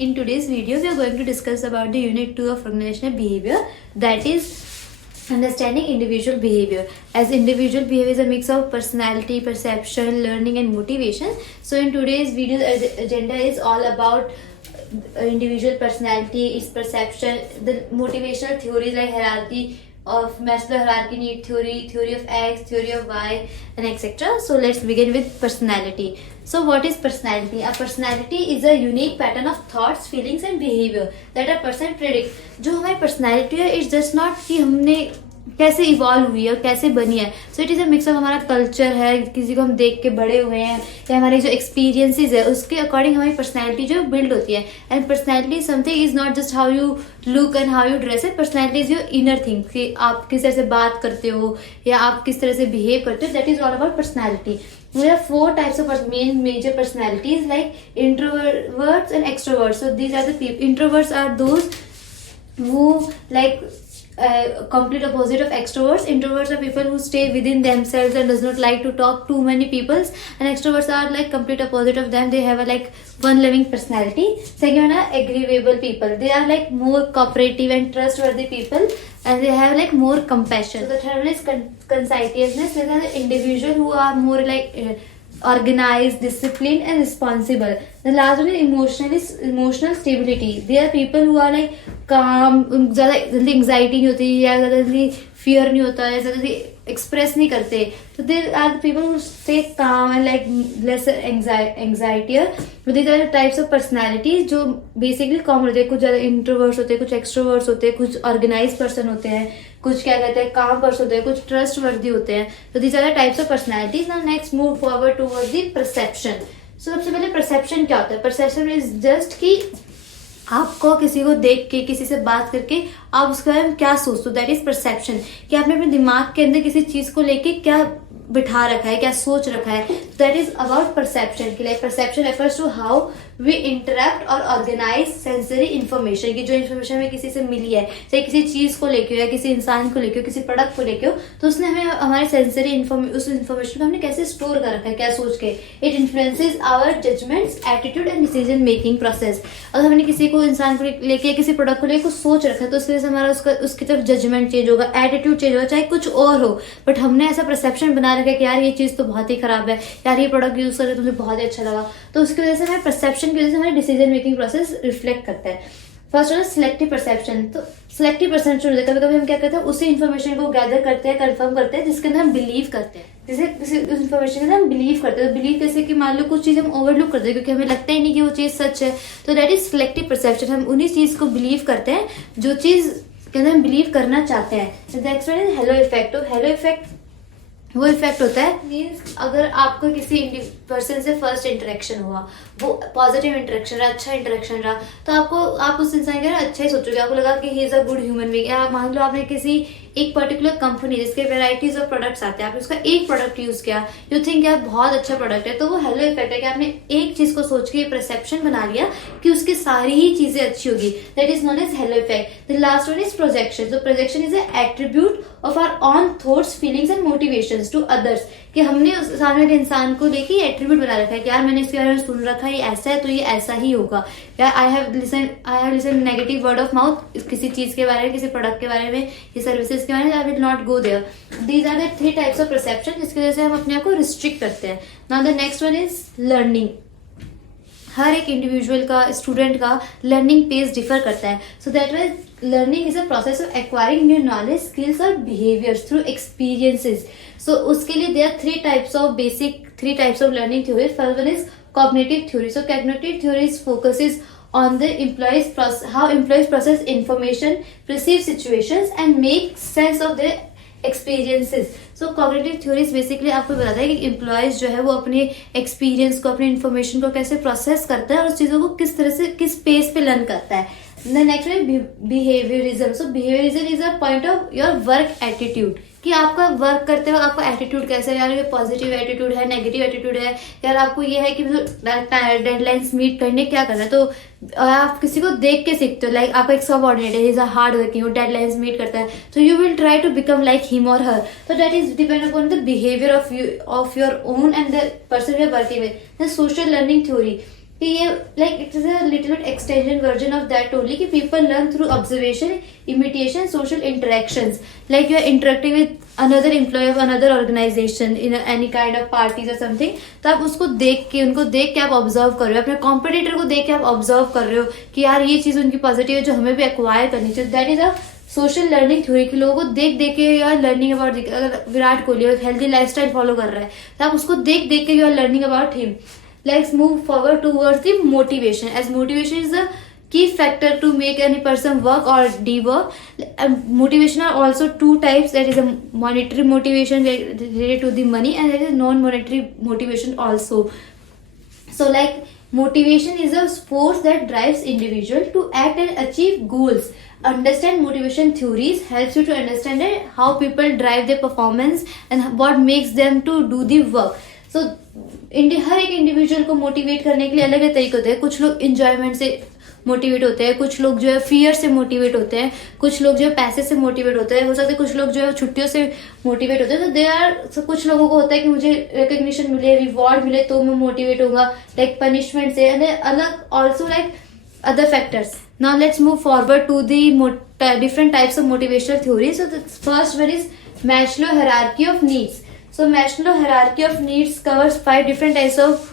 In today's video, we are going to discuss about the unit 2 of organizational behavior, that is understanding individual behavior. As individual behavior is a mix of personality, perception, learning and motivation. So in today's video, the agenda is all about individual personality, its perception, the motivational theories like hierarchy of Maslow hierarchy need theory, theory of X, theory of Y, and etc. So let's begin with personality. So what is personality? A personality is a unique pattern of thoughts, feelings and behavior that a person predicts. जो हमारी personality है, it's just not कि हमने कैसे evolve हुई है, कैसे बनी है. So it is a mix of हमारा कल्चर है, किसी को हम देख के बड़े हुए हैं, या हमारे जो एक्सपीरियंसेस है उसके अकॉर्डिंग हमारी पर्सनैलिटी जो बिल्ड होती है. And personality something is not just how you look and how you dress it. Personality is your inner thing कि आप किस तरह से बात करते हो या आप किस तरह से बिहेव करते हो. That is all about personality. There are 4 types of major personalities like introverts and extroverts. So these are the people. Introverts are those who like complete opposite of extroverts. Introverts are people who stay within themselves and does not like to talk too many peoples, and extroverts are like complete opposite of them. They have a like fun loving personality. Second one are agreeable people. They are like more cooperative and trustworthy people, and they have like more compassion. So the third one is conscientiousness. These are the individual who are more like organized, disciplined and responsible. The last one is emotional stability. They are people who are like calm, ज़्यादा जल्दी anxiety नहीं होती, या ज़्यादा जल्दी fear नहीं होता, या ज़्यादा जल्दी express नहीं करते. So they are the people who stay calm and like lesser anxiety. So these are the types of personalities जो basically common होते हैं. कुछ ज़्यादा introverts होते हैं, कुछ extroverts होते हैं, कुछ organized person होते हैं, कुछ क्या कहते हैं काम पर्सन होते हैं, कुछ ट्रस्टवर्दी होते हैं. तो these are the types of personalities. Now next move forward towards the perception. So सबसे पहले perception क्या होता है? Perception is just कि आपको किसी को देख के, किसी से बात करके आप उसके बारे में क्या सोचते हो. That is perception. कि आपने अपने दिमाग के अंदर किसी चीज को लेके क्या बिठा रखा है, क्या सोच रखा है. That is about perception. कि like perception refers to how we interact और ऑर्गेनाइज सेंसरी इन्फॉर्मेशन. की जो इन्फॉर्मेशन हमें किसी से मिली है, चाहे किसी चीज को लेके हो या किसी इंसान को लेके हो, किसी प्रोडक्ट को लेके हो, तो उसने हमें हमारे सेंसरी उस इन्फॉर्मेशन को हमने कैसे स्टोर कर रखा है, क्या सोच के. It influences our judgments, attitude and decision making process. अगर हमने किसी को इंसान को लेके, किसी प्रोडक्ट को लेके कुछ सोच रखा है, तो उसकी वजह से हमारा उसकी तरफ जजमेंट चेंज होगा, एटीट्यूड चेंज होगा, चाहे कुछ और हो. बट हमने ऐसा परसेप्शन बना रखा है कि यार ये चीज तो बहुत ही खराब है, यार ये प्रोडक्ट यूज करके तुझे बहुत ही अच्छा लगा. तो उसकी वजह से हमारे परसेप्शन की वजह से हमारे डिसीजन मेकिंग प्रोसेस रिफ्लेक्ट करता है. फर्स्ट है सिलेक्टिव परसेप्शन. तो सिलेक्टिव परसेप्शन होता है, कभी कभी हम क्या करते हैं, उसी इन्फॉर्मेशन को गैदर करते हैं, कंफर्म करते हैं जिसके अंदर हम बिलीव करते हैं. जैसे किसी उस इन्फॉर्मेशन के अंदर हम बिलीव करते हैं. तो बिलीव कैसे कि मान लो कुछ चीज हम ओवरलुक करते हैं क्योंकि हमें लगता ही नहीं कि वो चीज सच है. तो दैट इज सिलेक्टिव परसेप्शन. हम उन्हीं चीज को बिलीव करते हैं जो चीज के अंदर हम बिलीव करना चाहते हैं. Next one is hello effect. तो हेलो इफेक्ट वो इफेक्ट होता है मीन्स अगर आपको किसी पर्सन से फर्स्ट इंटरेक्शन हुआ, वो पॉजिटिव इंटरेक्शन रहा, अच्छा इंटरेक्शन रहा, तो आप उस इंसान के बारे में अच्छा ही सोचोगे. आपको लगा कि he is a good human being. या मान लो आपने किसी एक पर्टिकुलर कंपनी जिसके वेराइटीज ऑफ प्रोडक्ट्स आते हैं, आपने उसका एक प्रोडक्ट यूज किया, यू थिंक यार बहुत अच्छा प्रोडक्ट है, तो वो हेलो इफेक्ट है कि आपने एक चीज को सोच के परसेप्शन बना लिया कि उसकी सारी ही चीजें अच्छी होगी. That is known as halo effect. The last one is projection. तो projection is an attribute of our own thoughts, feelings and motivations to others. कि हमने उस सामने के इंसान को लेके एट्रीब्यूट बना रखा है कि यार मैंने इसके बारे में सुन रखा है, ये ऐसा है तो ये ऐसा ही होगा. या I have listen negative word of mouth किसी चीज के बारे में, किसी प्रोडक्ट के बारे में, किसी सर्विसेज के बारे में, I will not go there. These are the 3 types of perception जिसकी वजह से हम अपने आप को रिस्ट्रिक्ट करते हैं. Now the next one is learning. हर एक इंडिविजुअल का, स्टूडेंट का लर्निंग पेस डिफर करता है. So that means learning is a process of acquiring new knowledge, skills और बिहेवियर्स थ्रू एक्सपीरियंसेस. सो उसके लिए there are 3 types of learning theory. First one is cognitive theory. So cognitive theories focuses on the how employees process information, perceive situations and make sense of their experiences. So cognitive theories basically आपको बताता है कि employees जो है वो अपने experience को, अपने इन्फॉर्मेशन को कैसे प्रोसेस करता है और उस चीज़ों को किस तरह से, किस पेस पे लर्न करता है. The next one is behaviorism. So behaviorism is a point of your work attitude. कि आपका वर्क करते हो आपका एटीट्यूड कैसा है. यार ये पॉजिटिव एटीट्यूड है, नेगेटिव एटीट्यूड है, यार आपको ये है कि डेडलाइंस मीट करने क्या करना है. तो आप किसी को देख के सीखते हो. लाइक आपका एक सबऑर्डिनेट है, इज अ हार्ड वर्किंग, वो डेडलाइंस मीट करता है, तो you will try to become like him और हर. तो that is depend upon the behaviour of your own and the person you are working with. Social learning theory. कि ये like it is a little bit extension version of that only कि people learn through observation, imitation, social interactions. Like you are interacting with another employ of another organization in any kind of parties और something, तो आप उसको देख के, उनको देख के आप ऑब्जर्व कर रहे हो, अपने कॉम्पिटिटर को देख के आप ऑब्जर्व कर रहे हो कि यार ये चीज उनकी पॉजिटिव है जो हमें भी एक्वायर करनी चाहिए. That is a social learning theory कि लोगों को देख देख के यू आर लर्निंग अबाउट. अगर विराट कोहली एक हेल्दी लाइफस्टाइल फॉलो कर रहा है तो आप उसको देख देख के you are learning about him. Let's move forward towards the motivation, as motivation is the key factor to make any person work or dework. Motivation are also two types, that is a monetary motivation related to the money, and there is non-monetary motivation also. So like motivation is a force that drives individual to act and achieve goals. Understand motivation theories helps you to understand how people drive their performance and what makes them to do the work. So हर एक individual को motivate करने के लिए अलग अलग तरीके होते हैं. कुछ लोग इंजॉयमेंट से मोटिवेट होते हैं, कुछ लोग जो है फियर से मोटिवेट होते हैं, कुछ लोग जो है पैसे से मोटिवेट होते हैं, हो सकता है कुछ लोग जो है छुट्टियों से मोटिवेट होते हैं. तो दे आर, कुछ लोगों को होता है कि मुझे रिकग्निशन मिले, रिवॉर्ड मिले तो मैं मोटिवेट होगा, लाइक पनिशमेंट से, एंड अलग also like other factors. Now let's move forward to the different types of motivational theory. So the first one is Maslow hierarchy of needs. So Maslow hierarchy of needs covers 5 different types of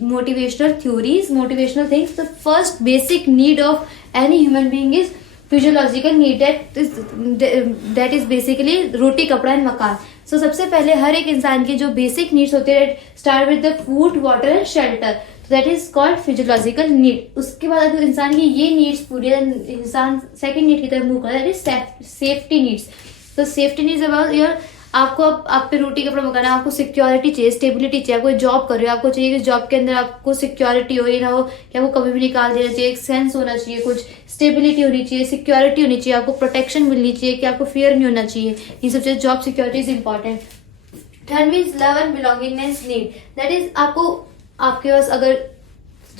motivational theories, motivational things. The first basic need of any human being is physiological need, that is basically रोटी, कपड़ा and मकान. So सबसे पहले हर एक इंसान की जो basic needs होते हैं, start with the food, water and shelter, that is called physiological need. उसके बाद अगर इंसान की ये नीड्स पूरी, इंसान सेकंड नीड की तरफ मूव करता है, दैट इज सेफ्टी नीड्स. तो सेफ्टी नीड्स अबाउट योर, आपको आप पे रोटी कपड़ा मकाना, आपको सिक्योरिटी चाहिए, स्टेबिलिटी चाहिए. आप कोई जॉब कर रहे हो, आपको चाहिए कि जॉब के अंदर आपको सिक्योरिटी हो, ये ना हो कि आपको कभी भी निकाल देना चाहिए. एक सेंस होना चाहिए, कुछ स्टेबिलिटी होनी चाहिए, सिक्योरिटी होनी चाहिए, आपको प्रोटेक्शन मिलनी चाहिए कि आपको फियर नहीं होना चाहिए. ये सब चीज, job security is important. Third is love and belongingness need, that is आपको, आपके पास अगर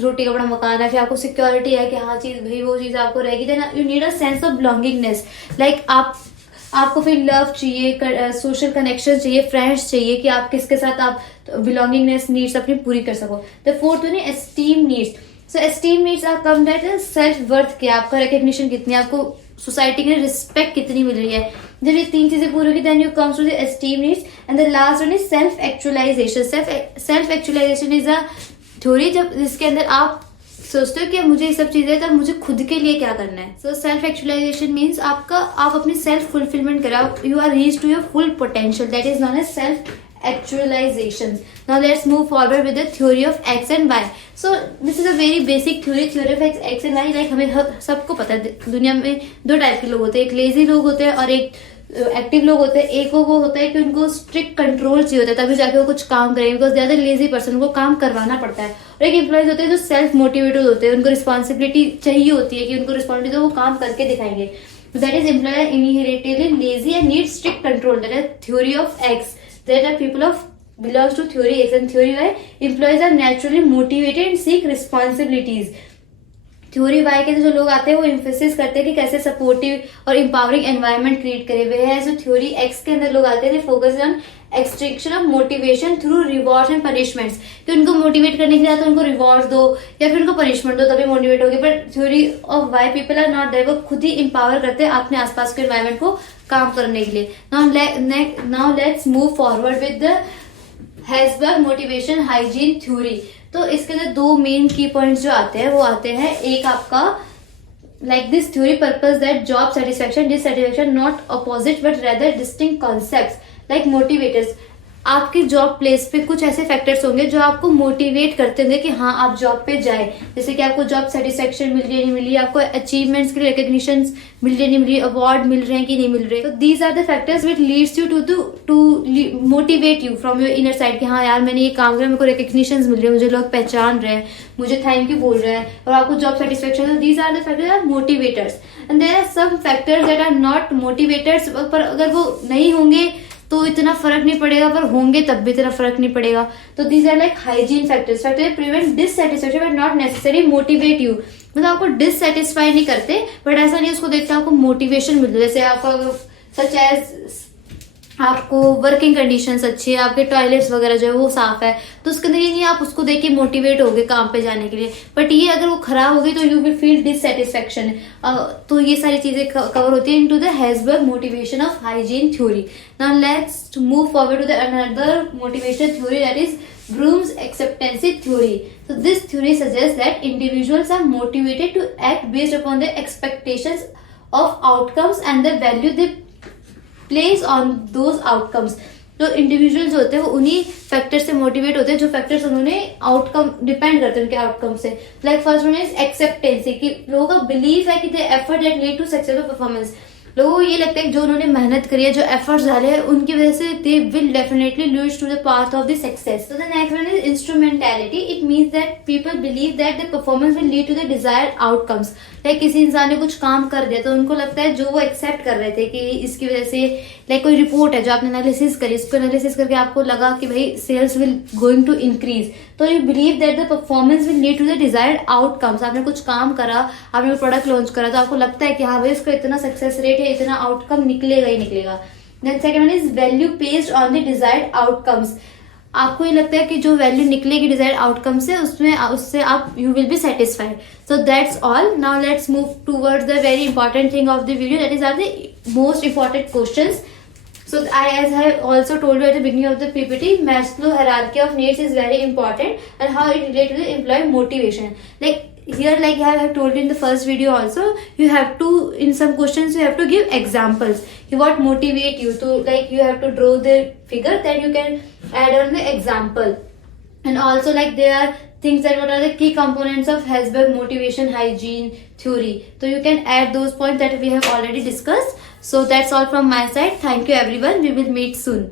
रोटी कपड़ा मकान है, फिर आपको सिक्योरिटी है कि हाँ चीज भाई वो चीज आपको रहेगी, then you need a sense of belongingness. Like आपको फिर लव चाहिए, सोशल कनेक्शन चाहिए, फ्रेंड्स चाहिए कि आप किसके साथ आप बिलोंगिंगनेस नीड्स अपनी पूरी कर सको. The fourth one esteem needs. So esteem needs are come that self worth क्या, आपका रिकग्निशन कितनी, आपको सोसाइटी की रिस्पेक्ट कितनी मिल रही है. जब ये 3 चीजें पूरी होगी, then you comes to the esteem needs. And the last one is self actualization. Self actualization is a theory जब जिसके अंदर आप सोचते हो कि मुझे ये सब चीजें, तब मुझे खुद के लिए क्या करना है. सो सेल्फ एक्चुअलाइजेशन मीन्स आप अपनी सेल्फ फुलफिलमेंट कराओ, you are reach to your full potential, that is known as self actualization. Now let's move forward with the theory of X and Y. So this is a very basic theory of X and Y. Like हमें सबको पता है दुनिया में 2 type के लोग होते हैं, एक लेजी लोग होते हैं और एक एक्टिव लोग होते हैं. एक को वो होता है कि उनको स्ट्रिक्ट कंट्रोल चाहिए होता है तभी जाके वो कुछ काम करेंगे, बिकॉज ज्यादा लेजी पर्सन को काम करवाना पड़ता है. और एक एम्प्लॉयज होते हैं जो सेल्फ मोटिवेटेड होते हैं, उनको रिस्पॉन्सिबिलिटी चाहिए होती है कि उनको रिस्पॉन्सिबिलिटी तो वो काम करके दिखाएंगे. That is employ inheritedly lazy and need strict control. That is theory of X. That are people of belongs to theory X, and theory Y, employees are naturally motivated and seek responsibilities. Theory Y के जो लोग आते हैं वो emphasis करते हैं कि कैसे सपोर्टिव और एम्पावरिंग एनवायरनमेंट क्रिएट करे हुए हैं. जो थ्योरी एक्स के अंदर लोग आते हैं, focus on extraction of motivation through rewards and punishments. कि उनको मोटिवेट करने के लिए तो उनको रिवॉर्ड दो या फिर उनको पनिशमेंट दो तभी मोटिवेट होगी. But theory of Y people are not there, वो खुद ही एम्पावर करते हैं अपने आसपास के एनवायरमेंट को काम करने के लिए. Now let's move forward with the Herzberg motivation hygiene theory. तो इसके अंदर 2 मेन की पॉइंट्स जो आते हैं वो आते हैं, एक आपका like this theory purpose that job satisfaction dissatisfaction not opposite but rather distinct concepts. Like motivators, आपके जॉब प्लेस पे कुछ ऐसे फैक्टर्स होंगे जो आपको मोटिवेट करते होंगे कि हाँ आप जॉब पे जाए. जैसे कि आपको जॉब सेटिस्फैक्शन मिल रही है नहीं मिल रही, आपको अचीवमेंट्स के लिए रिकग्निशन मिल रही है नहीं मिल रही, अवार्ड मिल रहे हैं कि नहीं मिल रहे. तो these are the factors which leads you to motivate you from your inner side कि हाँ यार मैंने ये काम किया, मेरे को रिकग्निशन मिल रही है, मुझे लोग पहचान रहे हैं, मुझे थैंक यू बोल रहे हैं, और आपको job satisfaction. These are the factors are motivators. And there are some factors that are not motivators, पर अगर वो नहीं होंगे तो इतना फर्क नहीं पड़ेगा, पर होंगे तब भी इतना फर्क नहीं पड़ेगा. तो these are like hygiene factors. Factor prevent dissatisfaction but not necessary motivate you. मतलब आपको डिससेटिस्फाई नहीं करते, बट ऐसा नहीं उसको देखते आपको मोटिवेशन मिल रहा है. जैसे आपका सच एज आपको वर्किंग कंडीशंस अच्छी है, आपके टॉयलेट्स वगैरह जो है वो साफ है, तो उसके अंदर ये नहीं आप उसको देख के मोटिवेट होगे काम पे जाने के लिए। बट ये अगर वो खराब होगी तो यू विल फील डिससेटिस्फेक्शन। तो ये सारी चीजें कवर होती है into the Herzberg motivation of hygiene theory. Now let's move forward to the another motivation theory, that is Bloom's acceptance theory. So this theory suggests that individuals are motivated to act based upon their expectations of outcomes and the value they place on those outcomes. तो individuals होते हैं वो उन्हीं factor से motivate होते हैं जो factors उन्होंने आउटकम डिपेंड करते हैं उनके आउटकम से। Like first one is expectancy, कि लोगों का बिलीफ है कि they effort that lead to successful performance. लोगों को ये लगता है कि जो उन्होंने मेहनत करी है, जो एफर्ट्स डाले हैं, उनकी वजह से they will definitely lead to the path of the success. तो the next one is instrumentality. It means that people believe that the performance will lead to the desired outcomes. Like किसी इंसान ने कुछ काम कर दिया तो उनको लगता है, जो वो एक्सेप्ट कर रहे थे कि इसकी वजह से, लाइक कोई रिपोर्ट है जो आपने एनालिसिस करी, उसको एनालिसिस करके आपको लगा कि भाई sales will going to increase, तो you believe that the performance will lead to the desired outcomes. आपने कुछ काम करा, आपने प्रोडक्ट लॉन्च करा, तो आपको लगता है कि हाँ भाई इसका इतना सक्सेस रेट है, इतना आउटकम निकलेगा ही निकलेगा। Then second one is value based on the desired outcomes. आपको ये लगता है कि जो वैल्यू निकलेगी डिजायर्ड आउटकम से, उससे आप you will be satisfied. So that's all. Now let's move towards the very important thing of the video, that is are the most important questions. So as I also told you at the beginning of the PPT, Maslow hierarchy of needs is very important and how it relates to the employee motivation. Like here, like I have told you in the first video also, you have to, in some questions you have to give examples. What motivate you to, like you have to draw the figure, then you can add on the example. And also like there are things that what are the key components of Herzberg motivation hygiene theory. So you can add those points that we have already discussed. So that's all from my side. Thank you everyone. We will meet soon.